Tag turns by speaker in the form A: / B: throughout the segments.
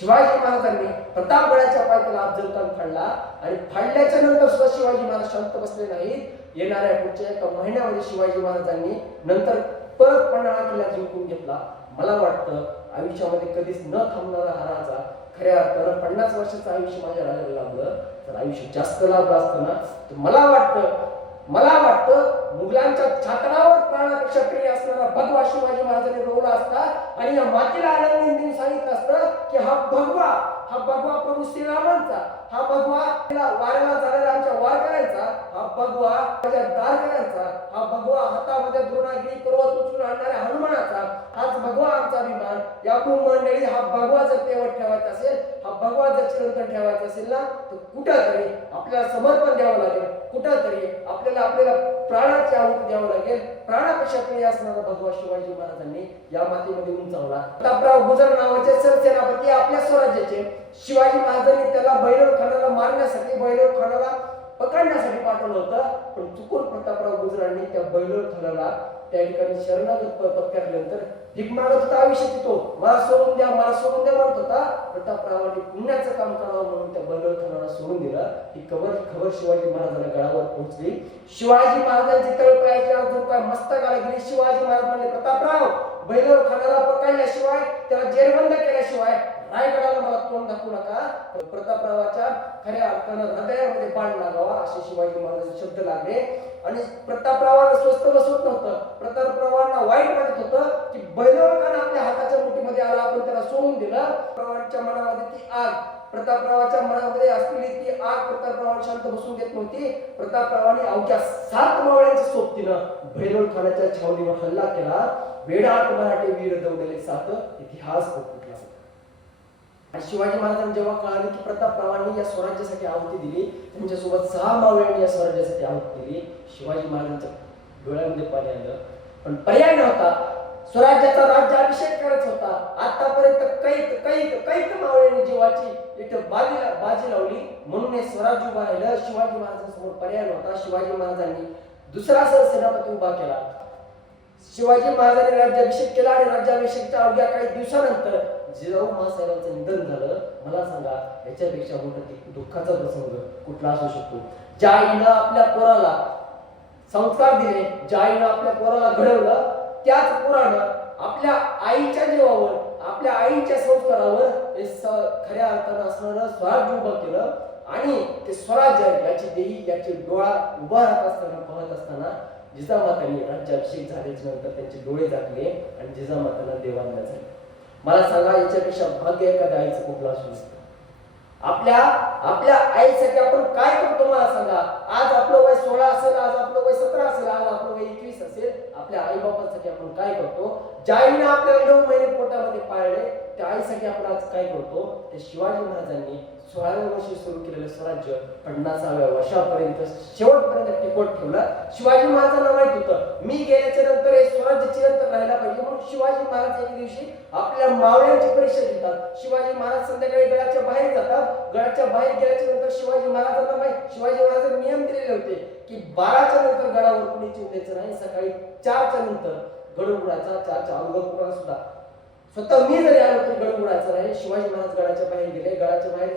A: शिवाजी महाराजांनी प्रतापगडाच्या पायथ्याला अफजलखान फाडला आणि फाडल्याच्या नंतर सुद्धा शिवाजी महाराज शांत बसले नाहीत. येणाऱ्या पुढच्या एका महिन्यामध्ये शिवाजी महाराजांनी नंतर परत पन्हाळा किल्ला जिंकून घेतला. मला वाटतं आयुष्यामध्ये कधीच न थांबणारा हा राजा खऱ्या अर्थानं पन्नास वर्षाचं आयुष्य माझ्या राजाला लाभलं. तर आयुष्य जास्त लाभलं असतं ना? तर मला वाटतं मला वाटतं मुघलांच्या छात्रावर प्राणापेक्षा प्रिय असणारा भगवा शिवाजी महाराजांनी रोवला असता आणि या मातीला आल्याने सांगितलं असतं की हा भगवा हा भगवा प्रभू श्रीरामांचा. हा भगवा वाऱ्याला जाणाऱ्या आमच्या वारकऱ्यांचा हा भगवा माझ्या दारकऱ्यांचा हा भगवा हातामध्ये द्रोणागिरी पर्वत उचलून आणणाऱ्या हनुमानाचा हाच भगवा आमचा अभिमान. या मंडळी हा भगवा जर तेवत ठेवायचा असेल हा भगवा जर चिरंतन ठेवायचा असेल ना तर कुठंतरी आपल्याला समर्पण द्यावं लागेल. कुठंतरी आपल्याला आपल्याला प्राणाची आहुती द्यावं लागेल. प्राणापेक्षा प्रिय असणारा भगवा शिवाजी महाराजांनी या मातीमध्ये उंचावला. प्रतापराव गुजर नावाचे सरसेनापती आपल्या स्वराज्याचे. शिवाजी महाराजांनी त्याला बैरव खानाला मारण्यासाठी बैलोर खानाला पकडण्यासाठी पाठवलं होतं. पण चुकून प्रतापराव गुजरांनी त्या बैलोर खानाला त्या ठिकाणी शरणागत पत्करल्यानंतर भीक मागत होता. आयुष्यात तो मला सोडून द्या मला सोडून द्या म्हणत होता. प्रतापरावांनी पुण्याचं काम करावं म्हणून त्या बैलोर खानाला सोडून दिलं. ही खबर खबर शिवाजी महाराजांना गळावर पोहोचली. शिवाजी महाराजांची तळपायाची अजून काय मस्तकाला गेली. शिवाजी महाराज म्हणले प्रतापराव बैलोर खानाला पकडल्याशिवाय त्याला जेरबंद केल्याशिवाय रायगडाला मला तोंड दाखवू नका प्रतापरावाच्या खऱ्या अर्थानं हृदयामध्ये बाण लागावा असे शिवाजी महाराज शब्द लागले. आणि प्रतापरावाला स्वस्त बसवत नव्हतं. प्रतापरावांना वाईट वाटत होतं की बैलोर खान आपल्या हाताच्या मुठीमध्ये आला आपण त्याला सोडून दिलं. प्रवाच्या मनामध्ये ती आग प्रतापरावाच्या मनामध्ये असलेली ती आग प्रतापरावांना शांत बसून देत नव्हती. प्रतापरावाने अवघ्या सात मावळ्यांच्या सोबतीनं भैरव खानाच्या छावणीवर हल्ला केला. वेडाट मराठे वीर दौडले सात इतिहास कुठला शिवाजी महाराजांनी जेव्हा कळाले की प्रतापरावांनी या स्वराज्यासाठी आहुती दिली त्यांच्यासोबत सहा मावळ्यांनी या स्वराज्यासाठी आहुती दिली शिवाजी महाराजांच्या डोळ्यामध्ये पाणी आलं. पण पर्याय नव्हता. स्वराज्याचा राज्याभिषेक करायचा होता. आतापर्यंत कैक कैक कैक मावळ्यांनी जीवाची इथं बाजी बाजी लावली. म्हणून हे स्वराज्य उभा राहिलं. शिवाजी महाराजांसमोर पर्याय नव्हता. शिवाजी महाराजांनी दुसरा सरसेनापती उभा केला. शिवाजी महाराजांनी राज्याभिषेक केला आणि राज्याभिषेकच्या अवघ्या काही दिवसानंतर जिजाऊ महासाहेबांचं निधन झालं मला सांगा याच्यापेक्षा मोठा दुःखाचा प्रसंग कुठला असू शकतो? ज्या आईनं आपल्या पोराला संस्कार दिले ज्या आईनं आपल्या पोराला घडवलं त्याच पोरानं आपल्या आईच्या जीवावर आपल्या आईच्या संस्कारावर हे स- खऱ्या अर्थानं असणारं स्वराज्य उभं केलं आणि ते स्वराज्य याची देही याची डोळा उभा राहत असताना पाहत असताना जिजामातांनी राज्याभिषेक झाल्याच्यानंतर त्यांचे डोळे झाकले आणि जिजामातांना देवांना झाले. मला सांगा याच्यापेक्षा भाग्य एखाद्या आईचं कुठलं असू नसतं आपल्या आपल्या आईसाठी आपण काय करतो मला सांगा? आज आपलं वय सोळा असेल आज आपलं वय सतरा असेल आज आपलं वय एकवीस असेल आपल्या आई बापांसाठी आपण काय करतो? ज्या आईने आपल्याला नऊ महिने पोटामध्ये पाळले त्या आईसाठी आपण आज काय करतो? ते शिवाजी महाराजांनी सोळाव्या वर्षी सुरू केलेलं स्वराज्य पन्नासाव्या वर्षापर्यंत शेवटपर्यंत टिकवत ठेवलं. शिवाजी महाराजांना माहीत होतं मी गेल्याच्यानंतर हे स्वराज्य चिरंतन राहायला पाहिजे म्हणून शिवाजी महाराज एक दिवशी आपल्या मावळ्यांची परीक्षा घेतात. शिवाजी महाराज संध्याकाळी गडाच्या बाहेर जातात. गडाच्या बाहेर गेल्याच्यानंतर शिवाजी महाराजांना माहीत शिवाजी महाराजांनी नियम दिलेले होते की बाराच्या नंतर गडावर कुणी चिव नाही. सकाळी चारच्या नंतर गडपुराचा चारच्या अगोदर सुद्धा फक्त मी जरी आलो तरी गड उघडायचा नाही. शिवाजी महाराज गडाच्या बाहेर गेले. गडाच्या बाहेर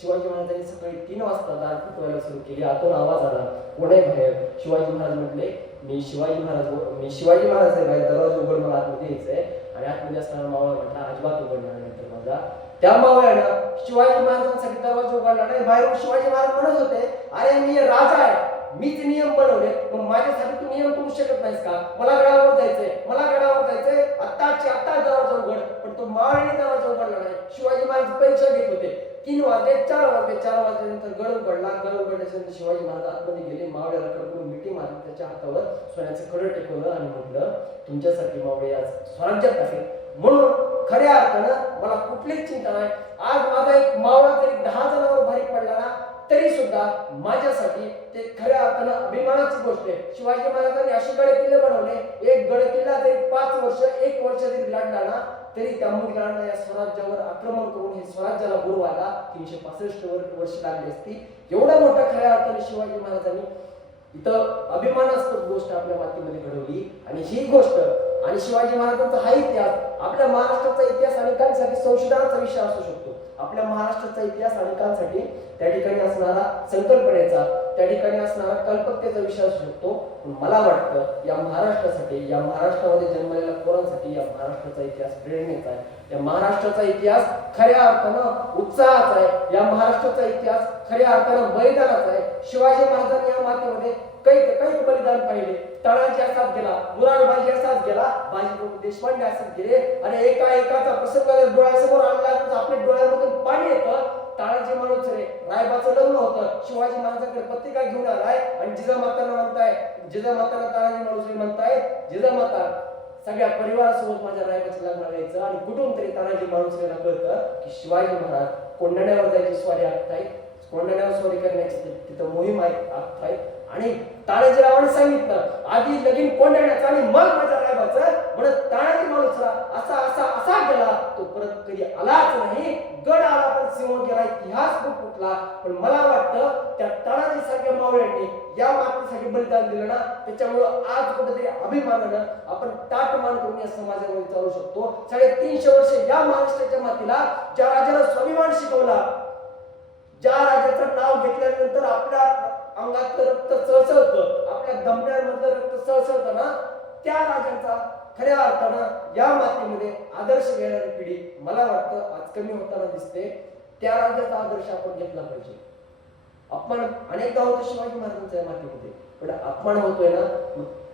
A: शिवाजी महाराजांनी सकाळी तीन वाजता दार फुटवायला सुरू केली. आतून आवाज आला. कोणे बाहेर? शिवाजी महाराज म्हटले मी शिवाजी महाराज मी शिवाजी महाराज आहे बाहेर. दरवाजा उघड मला आतमध्ये यायचंय आणि आतमध्ये असताना मावळ म्हटला अजिबात उघडणार नाही तर माझा. त्या मावळ्यानं शिवाजी महाराजांसाठी दरवाजा उघडला नाही. बाहेर शिवाजी महाराज म्हणत होते अरे मी राजा आहे. मीच नियम बनवले मग माझ्यासाठी तू नियम करू शकत नाहीस का? मला गडावर जायचंय मला गडावर जायचंय. आत्ताची आत्ता दरवाजा उघड पण तो मावळीने दरवाजा उघडला नाही. शिवाजी महाराज परीक्षा घेत होते. तीन वाजले चार वाजले चार वाजल्यानंतर गड उघडला गड उघडल्याच्या नंतर शिवाजी महाराज आतमध्ये गेले मावळ्याला कडकडून मिठी मारली. त्याच्या हातावर सोन्याचं खडं टेकवलं आणि म्हटलं तुमच्यासाठी मावळे आज स्वराज्यात आहे म्हणून खऱ्या अर्थानं मला कुठलीच चिंता नाही. आज माझा एक मावळा तरी दहा जणांवर भारी पडला ना तरी सुद्धा माझ्यासाठी ते खऱ्या अर्थानं अभिमानाची गोष्ट आहे. शिवाजी महाराजांनी असे गड किल्ले बनवले. एक गड किल्ला जरी पाच वर्ष एक वर्ष जरी लढला ना तरी त्या मुघलांना या स्वराज्यावर आक्रमण करून हे स्वराज्याला बुडवायला तीनशे पासष्ट वर्ष लागली असती. एवढा मोठा खऱ्या अर्थाने शिवाजी महाराजांनी इथं अभिमानास्पद गोष्ट आपल्या मातीमध्ये घडवली. आणि ही गोष्ट आणि शिवाजी महाराजांचा हा इतिहास आपल्या महाराष्ट्राचा इतिहास अनेकांसाठी संशोधनाचा विषय असू शकतो. आपल्या महाराष्ट्राचा इतिहास अनेकांसाठी त्या ठिकाणी असणारा संकल्पनेचा त्या ठिकाणी असणारा कल्पकतेचा विषय असू शकतो मला वाटतं या महाराष्ट्रासाठी या महाराष्ट्रामध्ये जन्मलेल्या पोरांसाठी या महाराष्ट्राचा इतिहास प्रेरणेचा आहे. या महाराष्ट्राचा इतिहास खऱ्या अर्थानं उत्साहाचा आहे. या महाराष्ट्राचा इतिहास खऱ्या अर्थानं बलिदानाचा आहे. शिवाजी महाराजांनी या मातीमध्ये कैक कैक बलिदान पाहिले. तळाजी असाच गेला मुरारबाजी असाच गेला बाजीप्रभू देशपांडे असाच गेले. आणि एका एकाचा प्रसंग डोळ्यासमोर आणला आपल्या डोळ्यामधून पाणी येतं. तानाजी माणूस रे रायबाचं लग्न होतं. शिवाजी महाराजांकडे पत्रिका घेऊन आलाय आणि जिजामातांना म्हणताय जिजामातांना तानाजी माणूस म्हणताय जिजामाता सगळ्या परिवारासोबत माझ्या रायबाचं लग्न यायचं आणि कुठून तरी तानाजी माणूसरेला कळतं की शिवाजी महाराज कोंडण्यावर जायची स्वारी आखतायत. कोंडण्यावर स्वारी करण्याची तिथं मोहीम आहे आखतायत. आणि तानाजीरावाने सांगितलं आधी लगीन कोंडण्याचं आणि मग माझ्या रायबाचं म्हणत तानाजी माणूसरा असा असा असा गेला तो परत कधी आलाच नाही गड आला पण सिंह गेला इतिहास खूप फुटला पण मला वाटतं त्या तानाजी सारख्या मावळ्यांनी या मातीसाठी बलिदान दिलं ना त्याच्यामुळं आज कुठेतरी अभिमानानं आपण ताट मान करून या समाजामध्ये चालू शकतो. साडे तीनशे वर्ष या महाराष्ट्राच्या मातीला ज्या राजाला स्वाभिमान शिकवला ज्या राजाचं नाव घेतल्यानंतर आपल्या अंगात रक्त सळसळतं आपल्या दमड्यांमधलं रक्त सळसळतं ना त्या राजाचा खऱ्या अर्थानं या मातीमध्ये आदर्श घेणारी पिढी मला वाटतं आज कमी होताना दिसते. त्या राजाचा आदर्श आपण घेतला पाहिजे. अपमान अनेकदा होतो शिवाजी महाराजांच्या या मातीमध्ये पण अपमान होतोय ना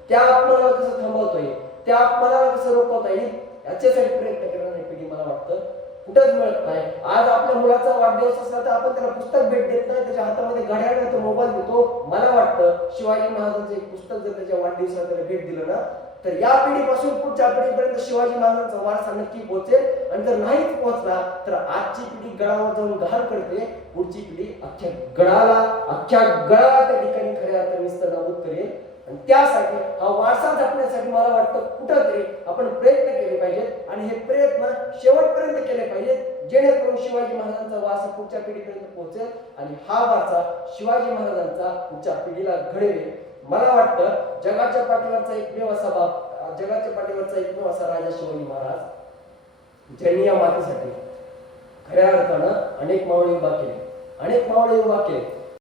A: त्या अपमानाला कसं थांबवतोय? त्या अपमानाला कसं रोखवता येईल याच्यासाठी प्रयत्न करणारी पिढी मला वाटतं. कुठंच मिळत नाही. आज आपल्या मुलाचा वाढदिवस असला तर आपण त्याला पुस्तक भेट देत नाही त्याच्या हातामध्ये घड्याळ नाही तर मोबाईल देतो मला वाटतं शिवाजी महाराजांचं एक पुस्तक जर त्याच्या वाढदिवसाला त्याला भेट दिलं ना तर या पिढीपासून पुढच्या पिढीपर्यंत शिवाजी महाराजांचा वारसा नक्की पोहोचेल. आणि जर नाहीच पोहोचला तर आजची पिढी गडावर जाऊन घाण करते. पुढची पिढी अख्ख्या गडाला अख्ख्या गडाला त्या ठिकाणी खऱ्या अर्थाने निस्तनाबूत करेल आणि त्यासाठी हा वारसा जपण्यासाठी मला वाटतं कुठंतरी आपण प्रयत्न केले पाहिजेत. आणि हे प्रयत्न शेवटपर्यंत केले पाहिजेत जेणेकरून शिवाजी महाराजांचा वारसा पुढच्या पिढीपर्यंत पोहोचेल आणि हा वारसा शिवाजी महाराजांचा पुढच्या पिढीला घडेल. मला वाटतं जगाच्या पाठीवरचा एकमेव असा बाप जगाच्या पाठीवरचा एकमेव असा राजा शिवाजी महाराज ज्यांनी या मातीसाठी खऱ्या अर्थानं अनेक मावळे उभा केले. अनेक मावळे उभा केले.